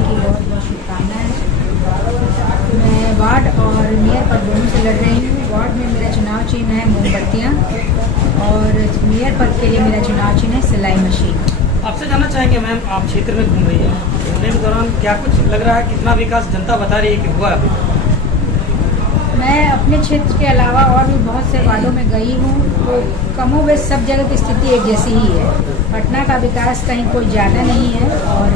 होली की बहुत बहुत शुभकामनाएं। मैं वार्ड और मेयर पद दोनों से लड़ रही हूँ। वार्ड में मेरा चुनाव चिन्ह है मोमबत्तियाँ और मेयर पद के लिए मेरा चुनाव चिन्ह है सिलाई मशीन। आपसे जानना चाहेंगे मैम, आप क्षेत्र में घूम रही हैं, घूमने के दौरान क्या कुछ लग रहा है, कितना विकास जनता बता रही है कि हुआ है? मैं अपने क्षेत्र के अलावा और भी बहुत से वार्डों में गई हूँ, तो कमोबेश सब जगह की स्थिति एक जैसी ही है। पटना का विकास कहीं कोई ज़्यादा नहीं है और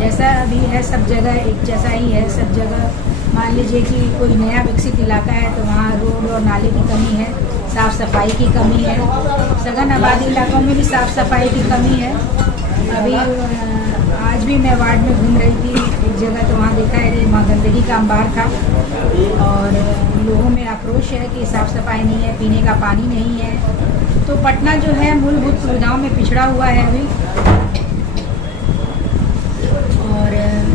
जैसा अभी है सब जगह एक जैसा ही है। सब जगह मान लीजिए कि कोई नया विकसित इलाका है तो वहाँ रोड और नाले की कमी है, साफ़ सफाई की कमी है। सघन आबादी इलाकों में भी साफ़ सफाई की कमी है। अभी आज भी मैं वार्ड में घूम रही थी एक जगह, तो वहाँ देखा है कि वहाँ गंदगी का अंबार था और लोगों में आक्रोश है कि साफ़ सफाई नहीं है, पीने का पानी नहीं है। तो पटना जो है मूलभूत सुविधाओं में पिछड़ा हुआ है अभी। और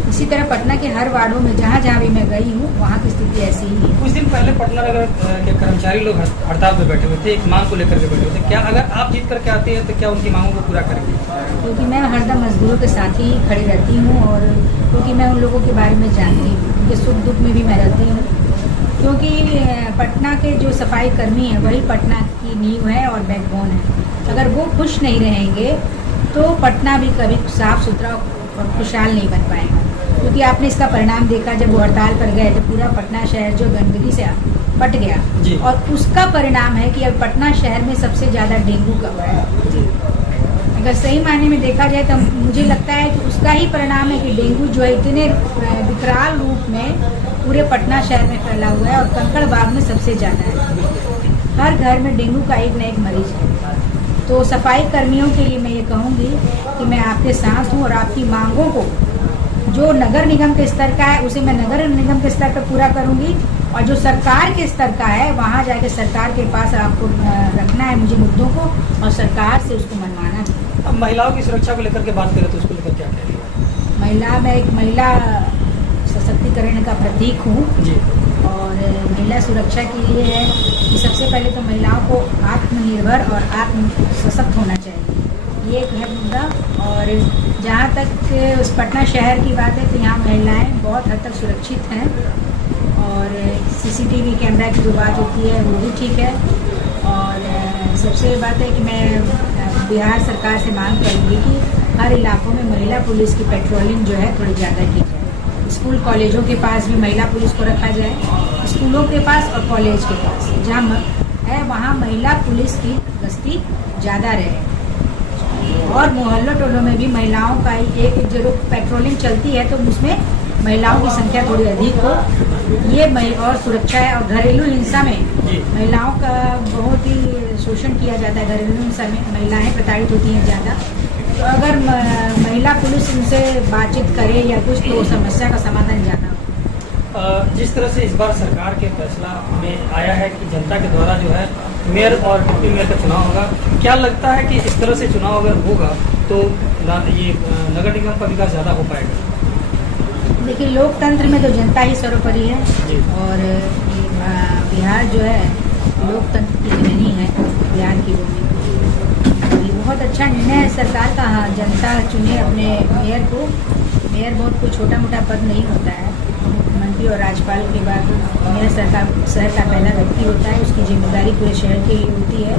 इसी तरह पटना के हर वार्डों में जहाँ जहाँ भी मैं गई हूँ वहाँ की स्थिति ऐसी ही है। कुछ दिन पहले पटना नगर के कर्मचारी लोग हड़ताल पर बैठे हुए थे, एक मांग को लेकर के बैठे हुए थे। क्या अगर आप जीत करके आते हैं तो क्या उनकी मांगों को पूरा करेंगे? क्योंकि मैं हरदम मजदूरों के साथ ही खड़ी रहती हूँ और क्योंकि मैं उन लोगों के बारे में जानती हूँ, उनके सुख दुख में भी मैं रहती हूँ। क्योंकि पटना के जो सफाई कर्मी हैं वही पटना की नींव है और बैकबोन है। अगर वो खुश नहीं रहेंगे तो पटना भी कभी साफ सुथरा और खुशहाल नहीं बन पाएगा। क्योंकि आपने इसका परिणाम देखा, जब वो हड़ताल पर गए तो पूरा पटना शहर जो गंदगी से पट गया और उसका परिणाम है कि अब पटना शहर में सबसे ज़्यादा डेंगू का हुआ है। अगर सही मायने में देखा जाए तो मुझे लगता है कि उसका ही परिणाम है कि डेंगू जो है इतने विकराल रूप में पूरे पटना शहर में फैला हुआ है और कंकड़बाग में सबसे ज़्यादा है। हर घर में डेंगू का एक न एक मरीज है। तो सफाई कर्मियों के लिए मैं ये कहूँगी कि मैं आपके साथ हूँ और आपकी मांगों को जो नगर निगम के स्तर का है उसे मैं नगर निगम के स्तर पर पूरा करूँगी और जो सरकार के स्तर का है वहाँ जाके सरकार के पास आपको रखना है मुझे मुद्दों को और सरकार से उसको मनवाना भी। अब महिलाओं की सुरक्षा को लेकर के बात करें तो उसको लेकर क्या कहेंगे? मैं एक महिला सशक्तिकरण का प्रतीक हूँ और महिला सुरक्षा के लिए है कि सबसे पहले तो महिलाओं को आत्मनिर्भर और आत्म सशक्त होना चाहिए, ये एक है मुद्दा। और जहाँ तक उस पटना शहर की बात है तो यहाँ महिलाएं बहुत हद तक सुरक्षित हैं और सीसीटीवी कैमरा की जो बात होती है वो भी ठीक है। और सबसे बात है कि मैं बिहार सरकार से मांग करूँगी कि हर इलाकों में महिला पुलिस की पेट्रोलिंग जो है थोड़ी ज़्यादा की जाए। स्कूल कॉलेजों के पास भी महिला पुलिस को रखा जाए, स्कूलों के पास और कॉलेज के पास जहाँ है वहाँ महिला पुलिस की गश्ती ज़्यादा रहे। और मोहल्लों टोलों में भी महिलाओं का एक जो पेट्रोलिंग चलती है तो उसमें महिलाओं की संख्या थोड़ी अधिक हो, ये और सुरक्षा है। और घरेलू हिंसा में महिलाओं का बहुत ही शोषण किया जाता है। घरेलू हिंसा में महिलाएं प्रताड़ित होती हैं ज़्यादा। तो अगर महिला पुलिस उनसे बातचीत करे या कुछ तो समस्या का समाधान ज़्यादा हो। जिस तरह से इस बार सरकार के फैसला में आया है कि जनता के द्वारा जो है मेयर और डिप्टी मेयर का चुनाव होगा, क्या लगता है कि इस तरह से चुनाव अगर होगा तो ये नगर निगम का विकास ज़्यादा हो पाएगा? देखिए, लोकतंत्र में तो जनता ही सर्वोपरि है और बिहार जो है लोकतंत्र की जननी है, बिहार की भूमि। ये बहुत अच्छा निर्णय है सरकार का। हाँ, जनता चुने अपने मेयर को। मेयर बहुत कोई छोटा मोटा पद नहीं होता है। मुख्यमंत्री और राज्यपाल के बाद मेयर शहर का पहला व्यक्ति होता है। उसकी जिम्मेदारी पूरे शहर के लिए होती है।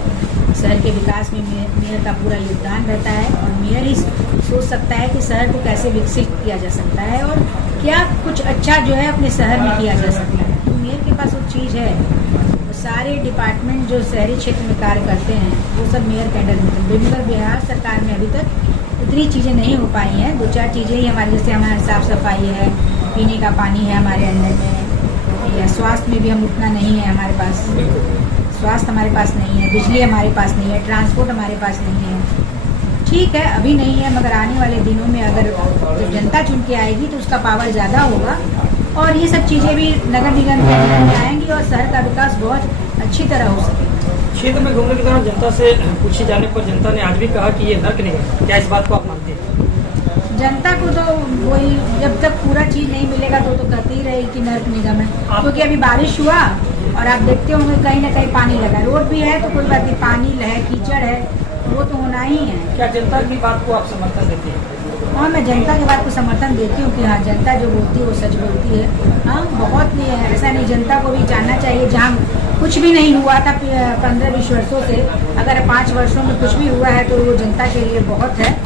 शहर के विकास में मेयर का पूरा योगदान रहता है और मेयर ही सोच सकता है कि शहर को कैसे विकसित किया जा सकता है और क्या कुछ अच्छा जो है अपने शहर में किया जा सकता है। तो मेयर के पास वो चीज़ है। सारे डिपार्टमेंट जो शहरी क्षेत्र में कार्य करते हैं वो सब मेयर के अंडर होते हैं। मगर बिहार सरकार में अभी तक उतनी चीज़ें नहीं हो पाई हैं। 2-4 चीज़ें ही हमारे, जैसे हमारे साफ़ सफाई है, पीने का पानी है हमारे अंडर में, या स्वास्थ्य में भी हम उतना नहीं है हमारे पास। स्वास्थ्य हमारे पास नहीं है, बिजली हमारे पास नहीं है, ट्रांसपोर्ट हमारे पास नहीं है। ठीक है, अभी नहीं है, मगर आने वाले दिनों में अगर जब जनता चुन के आएगी तो उसका पावर ज़्यादा होगा और ये सब चीज़ें भी नगर निगम के अंदर में आएंगी और शहर का विकास बहुत अच्छी तरह हो सकेगा। क्षेत्र में घूमने के दौरान जनता से पूछे जाने पर जनता ने आज भी कहा कि ये नर्क नहीं है, क्या इस बात को आप मानते हैं? जनता को तो वही, जब तक पूरा चीज़ नहीं मिलेगा तो कहती ही रहेगी कि नर्क निगम है। क्योंकि अभी बारिश हुआ और आप देखते होंगे कहीं ना कहीं पानी लगा। रोड भी है तो कोई बात नहीं, पानी है, कीचड़ है, वो तो होना ही है। क्या जनता की बात को आप समर्थन देते हैं? हाँ, मैं जनता की बात को समर्थन देती हूँ कि हाँ, जनता जो बोलती है वो सच बोलती है। हाँ, बहुत नहीं है, ऐसा नहीं, जनता को भी जानना चाहिए। जहाँ कुछ भी नहीं हुआ था 15-20 वर्षों से, अगर 5 वर्षों में कुछ भी हुआ है तो वो जनता के लिए बहुत है।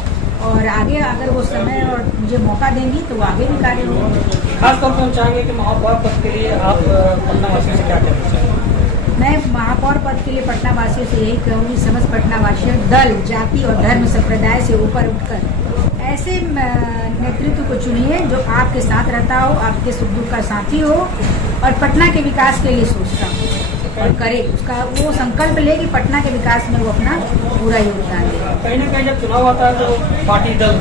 और आगे अगर वो समय और मुझे मौका देंगी तो वो आगे भी कार्य होगा। खासतौर पर हम चाहेंगे कि महापौर पद के लिए आप पटना वासियों से क्या कहना चाहेंगे? मैं महापौर पद के लिए पटना वासियों से यही कहूँगी, समस्त पटना वासियों दल, जाति और धर्म संप्रदाय से ऊपर उठकर ऐसे नेतृत्व को चुनिए जो आपके साथ रहता हो, आपके सुख दुख का साथी हो और पटना के विकास के लिए सोचता हो और करे, उसका वो संकल्प ले कि पटना के विकास में वो अपना पूरा योगदान दे। कहीं ना कहीं जब चुनाव आता है तो पार्टी दल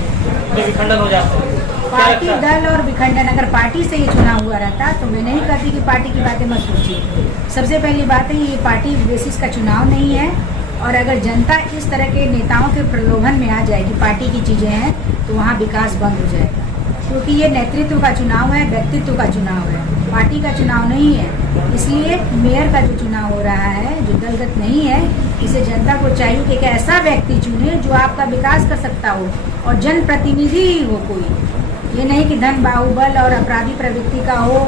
में विखंडन हो जाता है। पार्टी दल और विखंडन, अगर पार्टी से ये चुनाव हुआ रहता तो मैं नहीं कहती कि पार्टी की बातें मत सोचिए। सबसे पहली बात है, ये पार्टी बेसिस का चुनाव नहीं है। और अगर जनता इस तरह के नेताओं के प्रलोभन में आ जाए कि पार्टी की चीज़ें हैं तो वहाँ विकास बंद हो जाएगा, क्योंकि ये नेतृत्व का चुनाव है, व्यक्तित्व का चुनाव है, पार्टी का चुनाव नहीं है। इसलिए मेयर का जो चुनाव हो रहा है, जो दलगत नहीं है, इसे जनता को चाहिए कि एक ऐसा व्यक्ति चुने जो आपका विकास कर सकता हो और जनप्रतिनिधि ही हो कोई। ये नहीं कि धन बाहुबल और अपराधी प्रवृत्ति का हो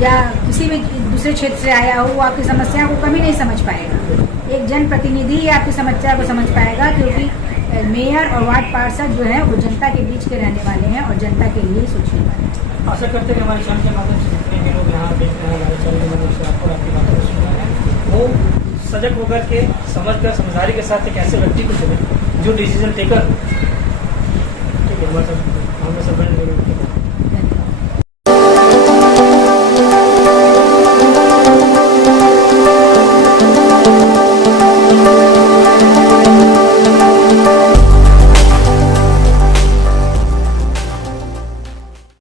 या किसी भी दूसरे क्षेत्र से आया हो, वो आपकी समस्या को कभी नहीं समझ पाएगा। एक जनप्रतिनिधि ही आपकी समस्या को समझ पाएगा, क्योंकि मेयर और वार्ड पार्षद जो है वो जनता के बीच के रहने वाले हैं और जनता के लिए सोचने वाले हैं। आशा करते हैं कि हमारे चैनल के माध्यम से जितने भी लोग यहाँ देख रहे हैं, हमारे चैनल के माध्यम से आपको आपकी बातों को सुन रहे हैं, वो सजग होकर के समझदारी के साथ एक ऐसे व्यक्ति को चुने जो डिसीजन टेकर। ठीक है, हमारे सब